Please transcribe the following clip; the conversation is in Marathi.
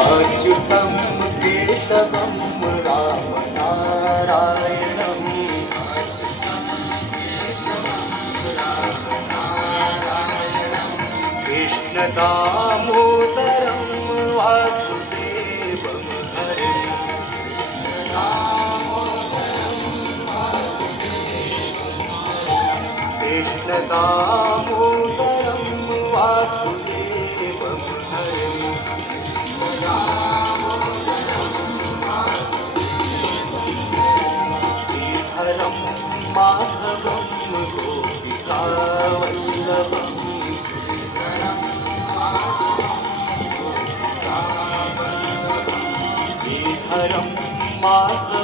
अच्युतं केशवं रामनारायणं कृष्णदामोदरं वासुदेवं हरिं कृष्णदामोदरं वासुदेवं हरिं श्रीधरं माधवं गोपिकावल्लभं श्रीधरं माधवं